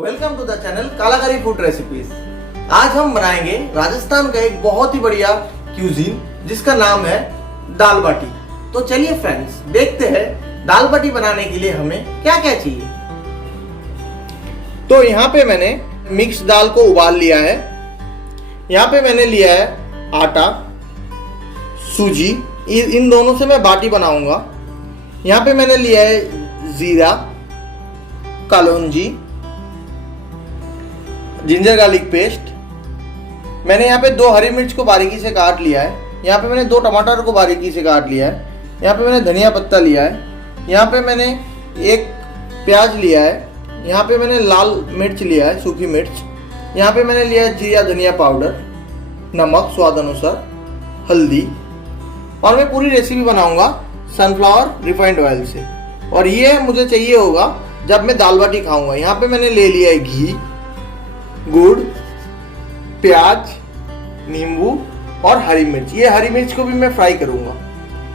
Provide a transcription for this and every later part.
Welcome to the channel Kalakari food recipes. आज हम बनाएंगे राजस्थान का एक बहुत ही बढ़िया क्यूजीन जिसका नाम है दाल बाटी। तो चलिए फ्रेंड्स देखते हैं दाल बाटी बनाने के लिए हमें क्या क्या चाहिए। तो यहाँ पे मैंने मिक्स दाल को उबाल लिया है। यहाँ पे मैंने लिया है आटा, सूजी, इन दोनों से मैं बाटी बनाऊंगा। यहाँ पे मैंने लिया है जीरा, कलौंजी, जिंजर गार्लिक पेस्ट। मैंने यहाँ पे 2 हरी मिर्च को बारीकी से काट लिया है। यहाँ पे मैंने 2 टमाटर को बारीकी से काट लिया है। यहाँ पे मैंने धनिया पत्ता लिया है। यहाँ पे मैंने 1 प्याज लिया है। यहाँ पे मैंने लाल मिर्च लिया है, सूखी मिर्च। यहाँ पे मैंने लिया है जीरा धनिया पाउडर, नमक स्वाद अनुसार, हल्दी। और मैं पूरी रेसिपी बनाऊंगा सनफ्लावर रिफाइंड ऑयल से। और ये मुझे चाहिए होगा जब मैं दाल बाटी खाऊंगा। यहाँ पे मैंने ले लिया है घी, गुड़, प्याज, नींबू और हरी मिर्च। ये हरी मिर्च को भी मैं फ्राई करूंगा।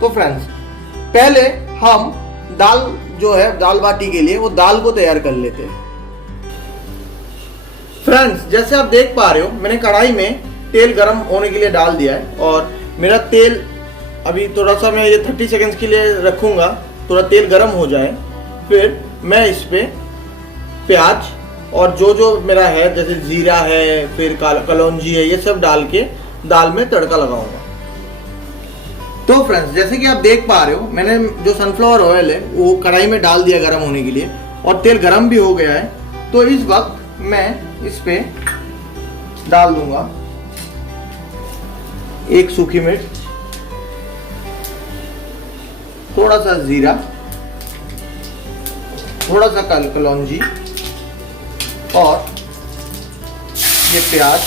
तो फ्रेंड्स पहले हम दाल जो है दाल बाटी के लिए वो दाल को तैयार कर लेते हैं। फ्रेंड्स जैसे आप देख पा रहे हो मैंने कढ़ाई में तेल गरम होने के लिए डाल दिया है। और मेरा तेल अभी थोड़ा सा मैं ये 30 सेकंड्स के लिए रखूंगा, थोड़ा तेल गरम हो जाए। फिर मैं इस पे प्याज और जो मेरा है जैसे जीरा है, फिर कलौंजी है, ये सब डाल के दाल में तड़का लगाऊंगा। तो फ्रेंड्स जैसे कि आप देख पा रहे हो मैंने जो सनफ्लावर ऑयल है वो कढ़ाई में डाल दिया गरम होने के लिए और तेल गरम भी हो गया है। तो इस वक्त मैं इस पे डाल दूंगा 1 सूखी मिर्च, थोड़ा सा जीरा, थोड़ा सा कलौंजी और ये प्याज,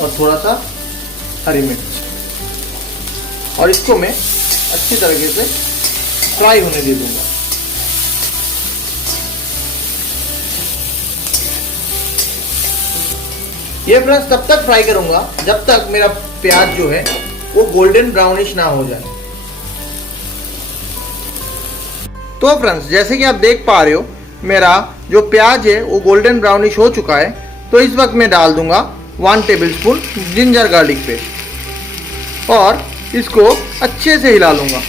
और थोड़ा सा हरी मिर्च। और इसको मैं अच्छी तरीके से फ्राई होने दे दूंगा। ये फ्रेंड्स तब तक फ्राई करूंगा जब तक मेरा प्याज जो है वो गोल्डन ब्राउनिश ना हो जाए। तो फ्रेंड्स जैसे कि आप देख पा रहे हो मेरा जो प्याज है वो गोल्डन ब्राउनिश हो चुका है। तो इस वक्त मैं डाल दूंगा 1 टेबलस्पून जिंजर गार्लिक पेस्ट और इसको अच्छे से हिला लूंगा।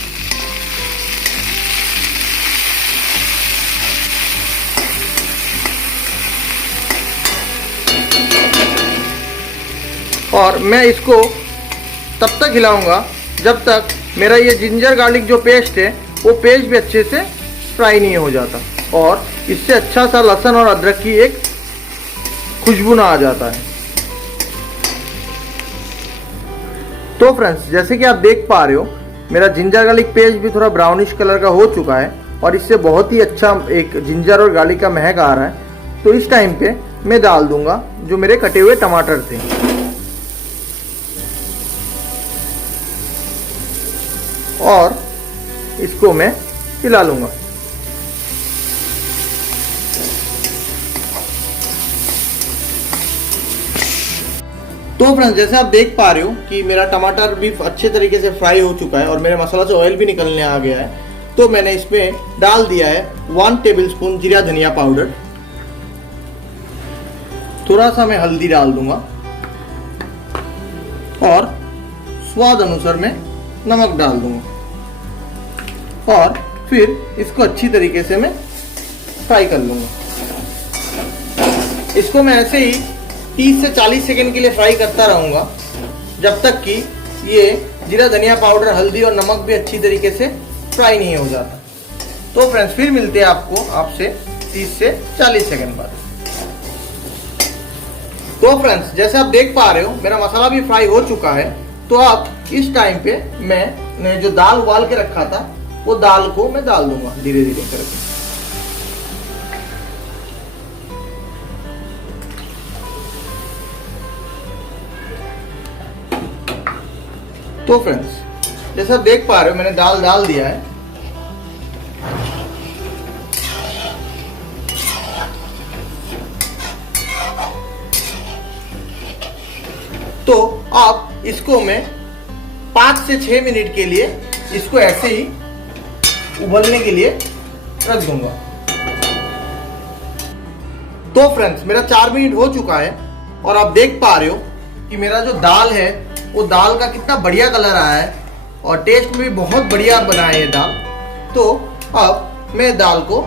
और मैं इसको तब तक हिलाऊंगा जब तक मेरा ये जिंजर गार्लिक जो पेस्ट है वो पेस्ट भी अच्छे से फ्राई नहीं हो जाता और इससे अच्छा सा लहसुन और अदरक की एक खुशबू ना आ जाता है। तो फ्रेंड्स जैसे कि आप देख पा रहे हो मेरा जिंजर गार्लिक पेस्ट भी थोड़ा ब्राउनिश कलर का हो चुका है और इससे बहुत ही अच्छा एक जिंजर और गार्लिक का महक आ रहा है। तो इस टाइम पे मैं डाल दूंगा जो मेरे कटे हुए टमाटर थे। और इसको मैं हिला लूंगा। तो फ्रेंड्स जैसे आप देख पा रहे हो कि मेरा टमाटर भी अच्छे तरीके से फ्राई हो चुका है और मेरे मसाला से ऑयल भी निकलने आ गया है। तो मैंने इसमें डाल दिया है 1 टेबलस्पून जीरा धनिया पाउडर, थोड़ा सा मैं हल्दी डाल दूंगा और स्वाद अनुसार मैं नमक डाल दूंगा। और फिर इसको अच्छी तरीके से मैं फ्राई कर लूंगा। इसको मैं ऐसे ही 30 से 40 सेकंड के लिए फ्राई करता रहूंगा जब तक कि ये जीरा धनिया पाउडर, हल्दी और नमक भी अच्छी तरीके से फ्राई नहीं हो जाता। तो फ्रेंड्स फिर मिलते हैं आपसे 30 से 40 सेकंड बाद। तो फ्रेंड्स जैसे आप देख पा रहे हो मेरा मसाला भी फ्राई हो चुका है। तो अब इस टाइम पे मैंने जो दाल उबाल के रखा था वो दाल को मैं डाल दूंगा धीरे धीरे करके। तो फ्रेंड्स जैसा आप देख पा रहे हो मैंने दाल डाल दिया है। तो अब इसको मैं 5 से 6 मिनट के लिए इसको ऐसे ही उबलने के लिए रख दूंगा। तो फ्रेंड्स मेरा 4 मिनट हो चुका है और आप देख पा रहे हो कि मेरा जो दाल है वो दाल का कितना बढ़िया कलर आया है और टेस्ट में भी बहुत बढ़िया बना है ये दाल। तो अब मैं दाल को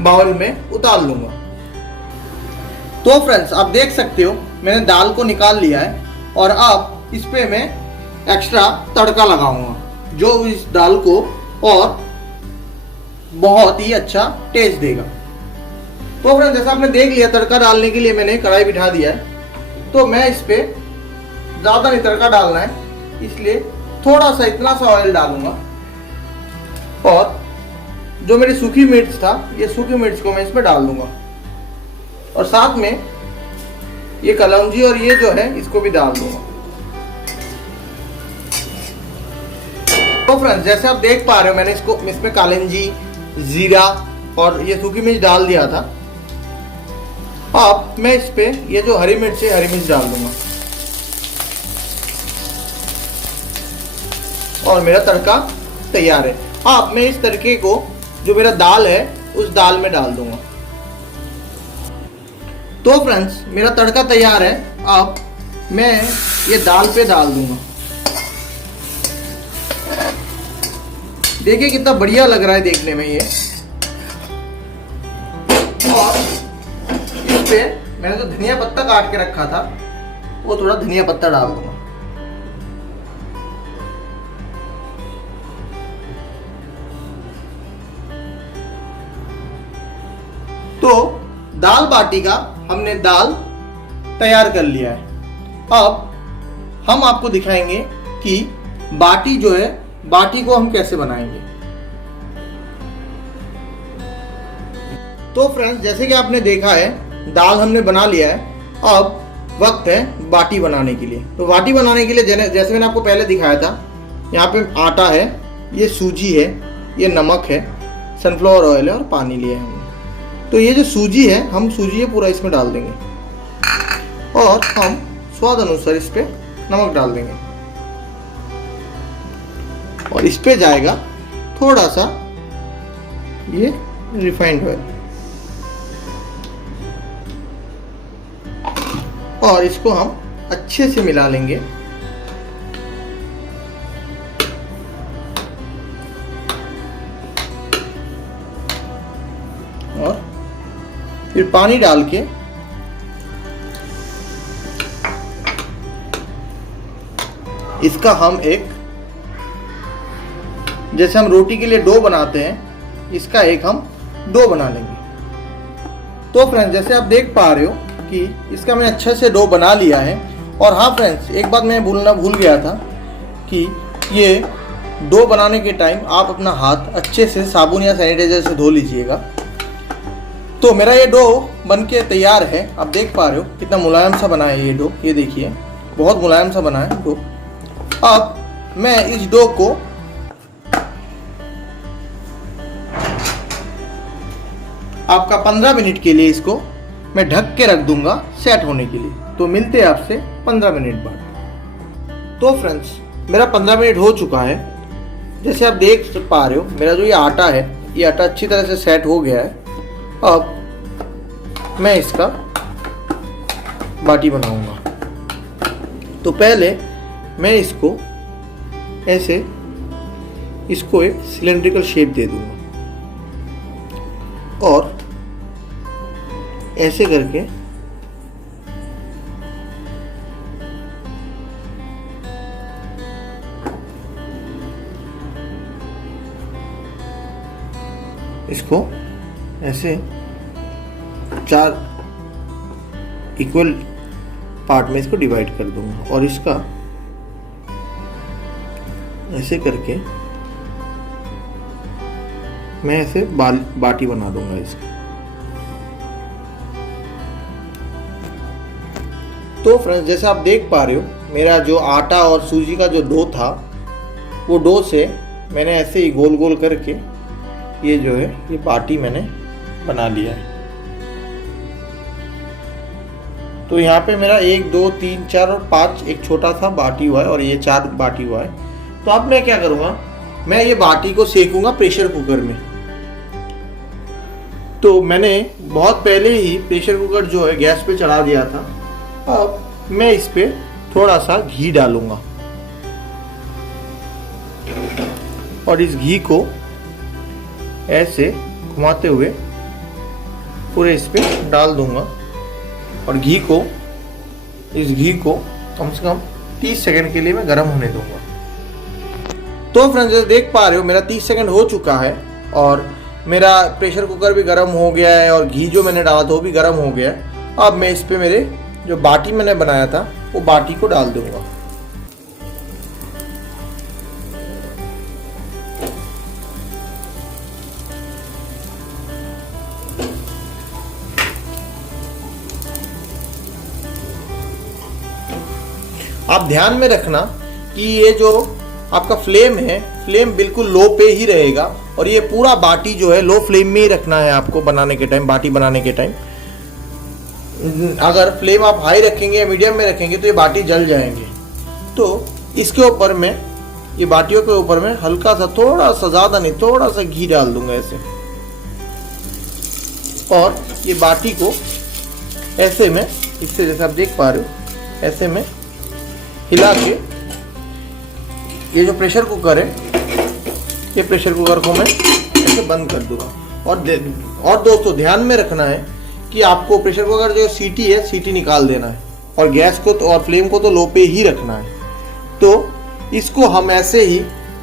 बाउल में उतार लूंगा। तो फ्रेंड्स आप देख सकते हो मैंने दाल को निकाल लिया है और अब इस पे मैं एक्स्ट्रा तड़का लगाऊंगा जो इस दाल को और बहुत ही अच्छा टेस्ट देगा। तो फ्रेंड्स जैसा आपने देख लिया तड़का डालने के लिए मैंने कढ़ाई बिठा दिया है। तो मैं इस पे ज़्यादा नहीं तड़का डालना है, इसलिए थोड़ा सा इतना सा ऑयल डालूंगा और जो मेरी सूखी मिर्च था ये सूखी मिर्च को मैं इसमें डाल दूंगा और साथ में ये कलौंजी और ये जो है इसको भी डाल दूंगा। तो फ्रेंड्स जैसे आप देख पा रहे हो मैंने इसमें कलौंजी, जीरा और ये सूखी मिर्च डाल दिया था। अब मैं इस पे ये जो हरी मिर्च है हरी मिर्च डाल दूंगा और मेरा तड़का तैयार है। अब मैं इस तड़के को जो मेरा दाल है उस दाल में डाल दूंगा। तो फ्रेंड्स मेरा तड़का तैयार है। अब मैं ये दाल पे डाल दूंगा। देखिए कितना बढ़िया लग रहा है देखने में ये। और इस पे मैंने जो धनिया पत्ता काट के रखा था वो थोड़ा धनिया पत्ता डाल दूंगा। तो दाल बाटी का हमने दाल तैयार कर लिया है। अब हम आपको दिखाएंगे कि बाटी जो है बाटी को हम कैसे बनाएंगे। तो फ्रेंड्स जैसे कि आपने देखा है दाल हमने बना लिया है। अब वक्त है बाटी बनाने के लिए। तो बाटी बनाने के लिए जैसे मैंने आपको पहले दिखाया था, यहाँ पे आटा है, ये सूजी है, ये नमक है, सनफ्लावर ऑयल है और पानी लिया है हमने। तो ये जो सूजी है हम सूजी है पूरा इसमें डाल देंगे और हम स्वाद अनुसार इस पे नमक डाल देंगे और इस पे जाएगा थोड़ा सा ये रिफाइंड ऑयल और इसको हम अच्छे से मिला लेंगे। और फिर पानी डाल के इसका हम एक जैसे हम रोटी के लिए डो बनाते हैं इसका एक हम डो बना लेंगे। तो फ्रेंड्स जैसे आप देख पा रहे हो कि इसका मैंने अच्छे से डो बना लिया है। और हाँ फ्रेंड्स एक बात मैं भूल गया था कि ये डो बनाने के टाइम आप अपना हाथ अच्छे से साबुन या सैनिटाइजर से धो लीजिएगा। तो मेरा ये डो बनके तैयार है। आप देख पा रहे हो कितना मुलायम सा बना है ये डो। ये देखिए बहुत मुलायम सा बना है डो। अब मैं इस डो को आपका 15 मिनट के लिए इसको मैं ढक के रख दूंगा सेट होने के लिए। तो मिलते हैं आपसे 15 मिनट बाद। तो फ्रेंड्स मेरा 15 मिनट हो चुका है। जैसे आप देख पा रहे हो मेरा जो ये आटा है ये आटा अच्छी तरह से सेट हो गया है। अब मैं इसका बाटी बनाऊंगा। तो पहले मैं इसको ऐसे इसको एक सिलेंड्रिकल शेप दे दूंगा और ऐसे करके इसको ऐसे 4 इक्वल पार्ट में इसको डिवाइड कर दूंगा और इसका ऐसे करके मैं ऐसे बाटी बना दूंगा इसकी। तो फ्रेंड्स जैसे आप देख पा रहे हो मेरा जो आटा और सूजी का जो डो था वो डो से मैंने ऐसे ही गोल गोल करके ये जो है ये बाटी मैंने बना लिया है। तो यहाँ पे मेरा 1 2 3 4 और 5 एक छोटा सा बाटी हुआ है और ये 4 बाटी हुआ है। तो अब मैं क्या करूँगा, मैं ये बाटी को सेकूंगा प्रेशर कुकर में। तो मैंने बहुत पहले ही प्रेशर कुकर जो है गैस पे चढ़ा दिया था। अब मैं इस पे थोड़ा सा घी डालूंगा और इस घी को ऐसे घुमाते हुए पूरे इस पे डाल दूंगा और इस घी को कम से कम 30 सेकंड के लिए मैं गर्म होने दूंगा। तो फ्रेंड्स जैसे देख पा रहे हो मेरा 30 सेकंड हो चुका है और मेरा प्रेशर कुकर भी गर्म हो गया है और घी जो मैंने डाला था वो भी गर्म हो गया है। अब मैं इस पे मेरे जो बाटी मैंने बनाया था वो बाटी को डाल दूंगा। आप ध्यान में रखना कि ये जो आपका फ्लेम है, फ्लेम बिल्कुल लो पे ही रहेगा और ये पूरा बाटी जो है लो फ्लेम में ही रखना है आपको बनाने के टाइम, बाटी बनाने के टाइम। अगर फ्लेम आप हाई रखेंगे या मीडियम में रखेंगे तो ये बाटी जल जाएंगे। तो इसके ऊपर मैं, ये बाटियों के ऊपर मैं हल्का सा, थोड़ा सा, ज़्यादा नहीं, थोड़ा सा घी डाल दूंगा ऐसे और ये बाटी को ऐसे में, इससे जैसे आप देख पा रहे हो, ऐसे में हिला के ये जो प्रेशर कुकर है, ये प्रेशर कुकर को मैं ऐसे बंद कर दूंगा। और दोस्तों ध्यान में रखना है कि आपको प्रेशर कुकर जो सीटी है, सीटी निकाल देना है और गैस को तो और फ्लेम को तो लो पे ही रखना है। तो इसको हम ऐसे ही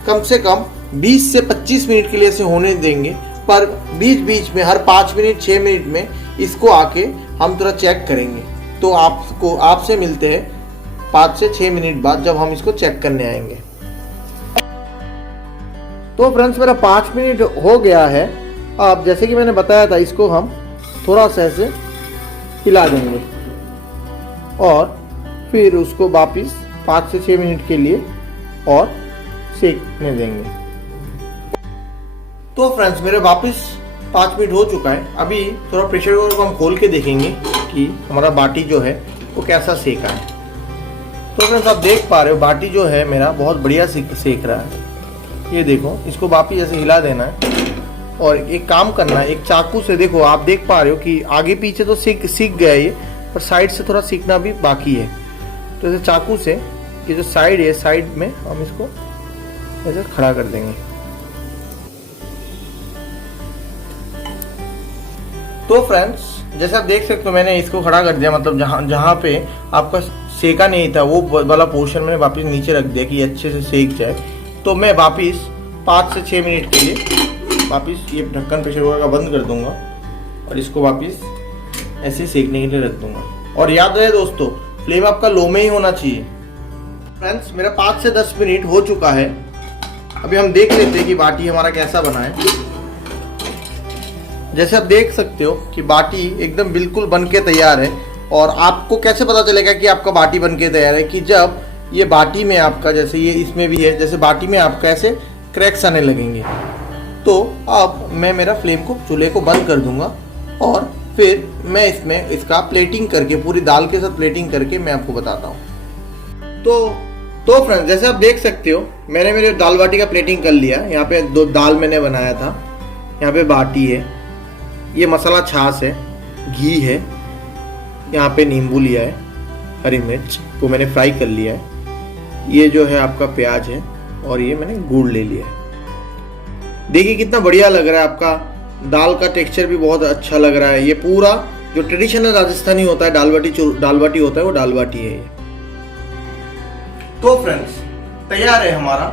कम से कम 20 से 25 मिनट के लिए ऐसे होने देंगे, पर बीच बीच में हर 5 मिनट 6 मिनट में इसको आके हम थोड़ा चेक करेंगे। तो आपसे मिलते हैं 5 से 6 मिनट बाद जब हम इसको चेक करने आएंगे। तो फ्रेंड्स मेरा 5 मिनट हो गया है। अब जैसे कि मैंने बताया था, इसको हम थोड़ा सा ऐसे हिला देंगे और फिर उसको वापिस 5 से 6 मिनट के लिए और सेकने देंगे। तो फ्रेंड्स मेरे वापिस 5 मिनट हो चुका है। अभी थोड़ा प्रेशर कुकर को हम खोल के देखेंगे कि हमारा बाटी जो है वो कैसा सेका है। तो फ्रेंड्स आप देख पा रहे हो बाटी जो है मेरा बहुत बढ़िया सेक रहा है। ये देखो, इसको वापिस ऐसे हिला देना है और एक काम करना है, एक चाकू से, देखो आप देख पा रहे हो कि आगे पीछे तो सीख गया ये, पर साइड से थोड़ा सीखना भी बाकी है। तो ऐसे चाकू से ये जो साइड है, साइड में हम इसको ऐसे खड़ा कर देंगे। तो फ्रेंड्स जैसे आप देख सकते हो मैंने इसको खड़ा कर दिया, मतलब जहाँ पे आपका सेका नहीं था वो वाला पोर्शन मैंने वापस नीचे रख दिया कि अच्छे से सेक जाए। तो मैं वापस 5 से 6 मिनट के लिए वापस ये ढक्कन प्रेशर कुकर का बंद कर दूंगा और इसको वापस ऐसे सेकने के लिए रख दूंगा। और याद रहे दोस्तों, फ्लेम आपका लो में ही होना चाहिए। फ्रेंड्स मेरा 5 से 10 मिनट हो चुका है। अभी हम देख लेते हैं कि बाटी हमारा कैसा बना है। जैसे आप देख सकते हो कि बाटी एकदम बिल्कुल बन के तैयार है। और आपको कैसे पता चलेगा कि आपका बाटी बन के तैयार है, कि जब ये बाटी में आपका, जैसे ये इसमें भी है, जैसे बाटी में आपका ऐसे क्रैक्स आने लगेंगे। तो अब मैं मेरा फ्लेम को, चूल्हे को बंद कर दूंगा और फिर मैं इसमें इसका प्लेटिंग करके, पूरी दाल के साथ प्लेटिंग करके मैं आपको बताता हूँ। तो फ्रेंड्स जैसे आप देख सकते हो मैंने मेरे दाल बाटी का प्लेटिंग कर लिया। यहाँ पे 2 दाल मैंने बनाया था, यहाँ पे बाटी है, ये मसाला छाछ है, घी है, यहाँ पे नींबू लिया है, हरी मिर्च को मैंने फ्राई कर लिया है, ये जो है आपका प्याज है और ये मैंने गुड़ ले लिया है। देखिए कितना बढ़िया लग रहा है, आपका दाल का टेक्सचर भी बहुत अच्छा लग रहा है। ये पूरा जो ट्रेडिशनल राजस्थानी होता है दाल बाटी होता है, वो दाल बाटी है ये। तो फ्रेंड्स तैयार है हमारा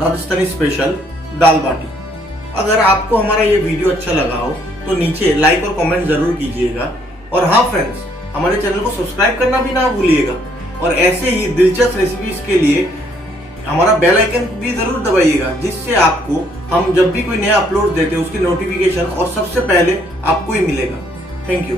राजस्थानी स्पेशल दाल बाटी। अगर आपको हमारा ये वीडियो अच्छा लगा हो तो नीचे लाइक और कमेंट जरूर कीजिएगा। और हाँ फ्रेंड्स, हमारे चैनल को सब्सक्राइब करना भी ना भूलिएगा। और ऐसे ही दिलचस्प रेसिपीज के लिए हमारा बेल आइकन भी जरूर दबाइएगा, जिससे आपको हम जब भी कोई नया अपलोड देते हैं उसकी नोटिफिकेशन और सबसे पहले आपको ही मिलेगा। Thank you.